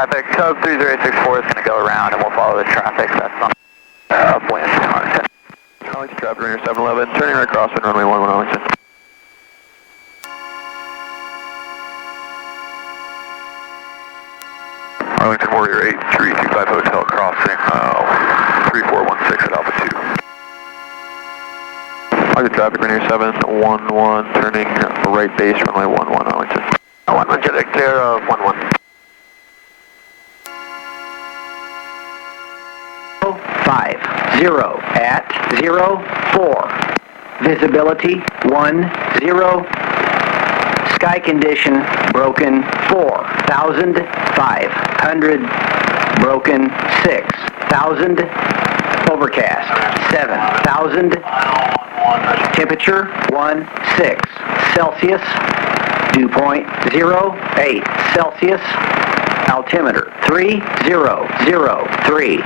traffic. Cub 3064 is going to go around and we'll follow the traffic. That's on upwind in Arlington. Arlington traffic, runner 711, turning right crosswind, runway 11 Arlington. Arlington Warrior 8325 Hotel crossing 3416 at altitude. Arlington traffic, runner 711, turning right base, runway 11 Arlington. 11 jet clear of 11. 50 at 04. Visibility 10. Sky condition broken 4,500. Broken 6,000. Overcast 7,000. Temperature 16 Celsius. Dew point 08 Celsius. Altimeter 3003.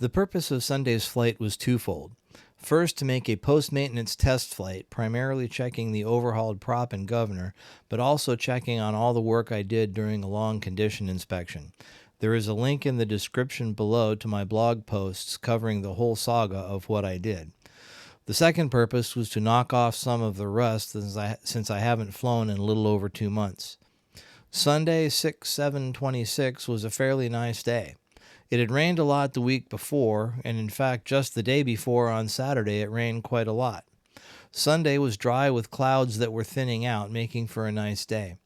The purpose of Sunday's flight was twofold. First, to make a post-maintenance test flight, primarily checking the overhauled prop and governor, but also checking on all the work I did during a long condition inspection. There is a link in the description below to my blog posts covering the whole saga of what I did. The second purpose was to knock off some of the rust since I haven't flown in a little over 2 months. Sunday, 6/7/26 was a fairly nice day. It had rained a lot the week before, and in fact just the day before on Saturday it rained quite a lot. Sunday was dry with clouds that were thinning out, making for a nice day.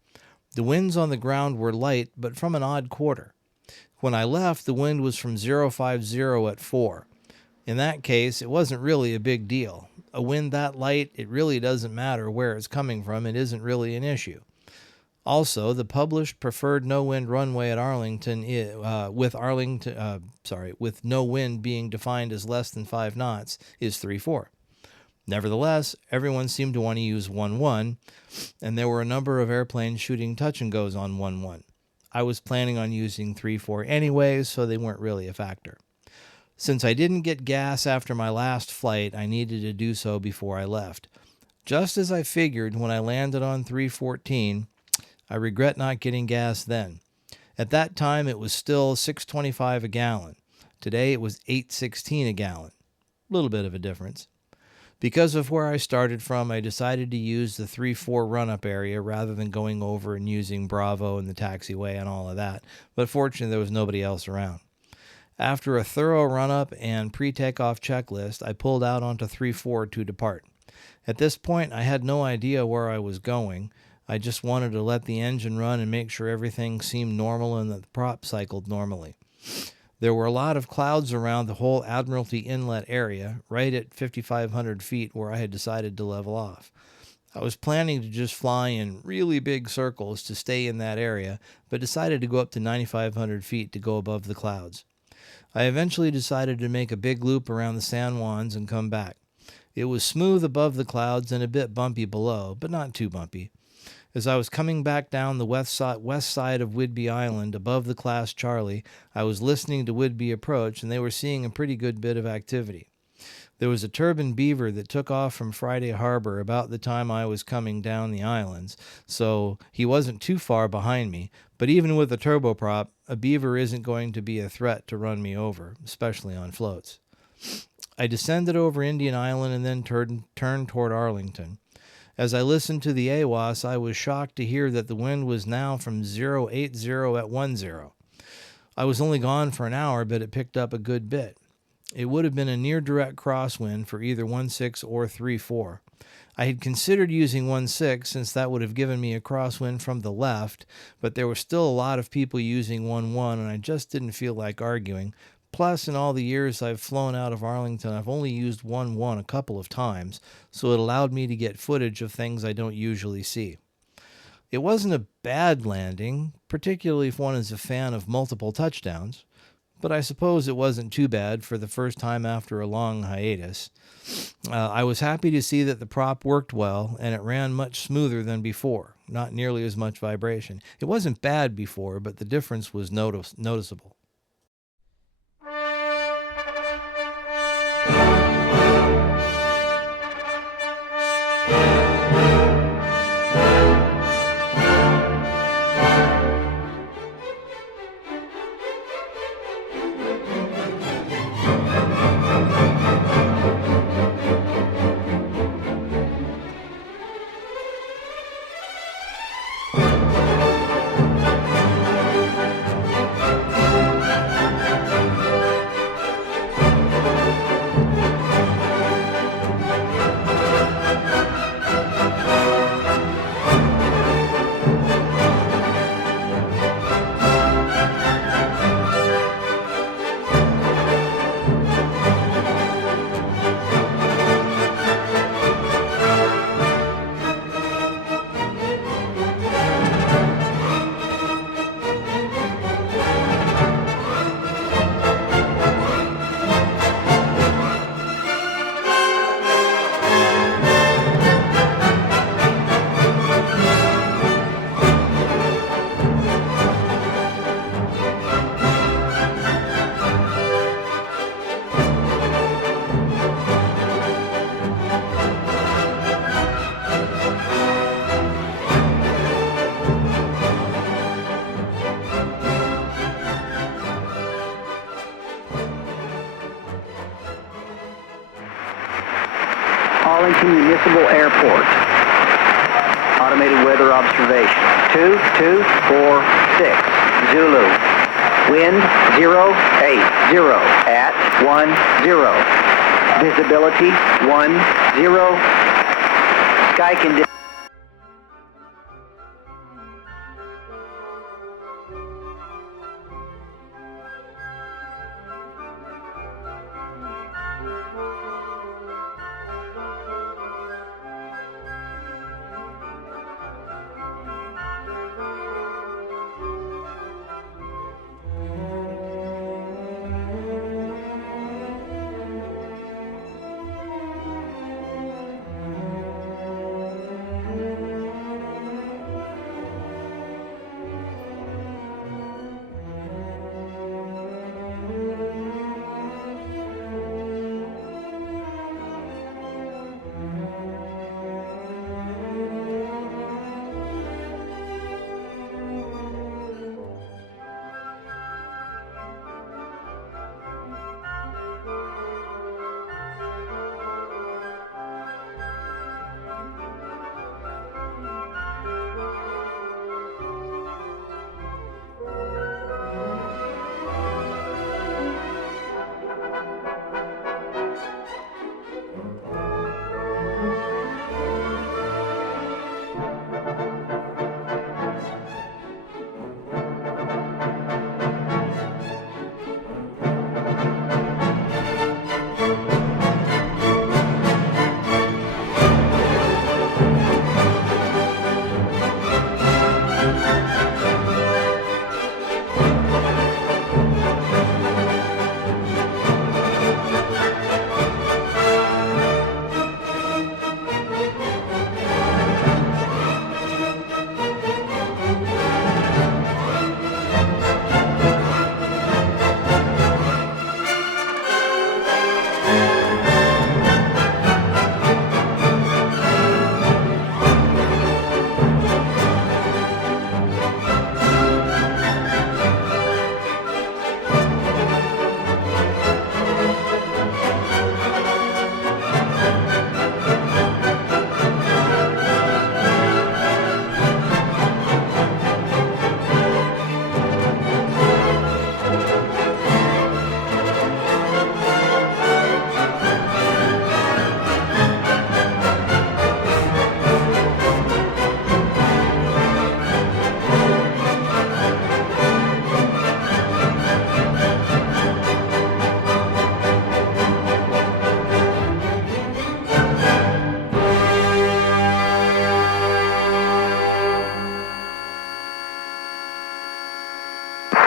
The winds on the ground were light, but from an odd quarter. When I left, the wind was from 050 at 4. In that case, it wasn't really a big deal. A wind that light, it really doesn't matter where it's coming from. It isn't really an issue. Also, the published preferred no-wind runway at Arlington, with no wind being defined as less than 5 knots, is 3-4. Nevertheless, everyone seemed to want to use 1-1, and there were a number of airplanes shooting touch-and-goes on 1-1. I was planning on using 3-4 anyways, so they weren't really a factor. Since I didn't get gas after my last flight, I needed to do so before I left. Just as I figured when I landed on 314, I regret not getting gas then. At that time, it was still $6.25 a gallon. Today, it was $8.16 a gallon. A little bit of a difference. Because of where I started from, I decided to use the 3-4 run-up area rather than going over and using Bravo and the taxiway and all of that. But fortunately, there was nobody else around. After a thorough run-up and pre-takeoff checklist, I pulled out onto 3-4 to depart. At this point, I had no idea where I was going. I just wanted to let the engine run and make sure everything seemed normal and that the prop cycled normally. There were a lot of clouds around the whole Admiralty Inlet area, right at 5,500 feet where I had decided to level off. I was planning to just fly in really big circles to stay in that area, but decided to go up to 9,500 feet to go above the clouds. I eventually decided to make a big loop around the San Juans and come back. It was smooth above the clouds and a bit bumpy below, but not too bumpy. As I was coming back down the west side of Whidbey Island above the Class Charlie, I was listening to Whidbey approach, and they were seeing a pretty good bit of activity. There was a turbine beaver that took off from Friday Harbor about the time I was coming down the islands, so he wasn't too far behind me, but even with a turboprop, a beaver isn't going to be a threat to run me over, especially on floats. I descended over Indian Island and then turned toward Arlington. As I listened to the AWAS, I was shocked to hear that the wind was now from 080 at 10. I was only gone for an hour, but it picked up a good bit. It would have been a near-direct crosswind for either 16 or 34. I had considered using 16 since that would have given me a crosswind from the left, but there were still a lot of people using 11, and I just didn't feel like arguing. Plus, in all the years I've flown out of Arlington, I've only used 11 a couple of times, so it allowed me to get footage of things I don't usually see. It wasn't a bad landing, particularly if one is a fan of multiple touchdowns, but I suppose it wasn't too bad for the first time after a long hiatus. I was happy to see that the prop worked well, and it ran much smoother than before, not nearly as much vibration. It wasn't bad before, but the difference was noticeable. Arlington Municipal Airport. Automated weather observation. 2246 Zulu. Wind 080 at 10. Visibility 10. Sky conditions.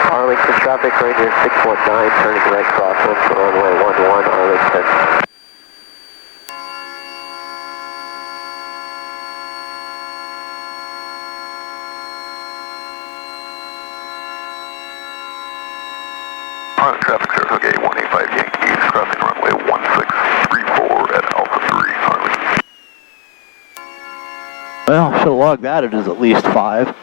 Arlington traffic, Ranger 619, turning right crosswind for runway 11, Arlington. Arlington traffic, Sarasota Gate 185 Yankees, crossing runway 1634 at Alpha 3, Arlington. Well, should have logged that. It is at least 5.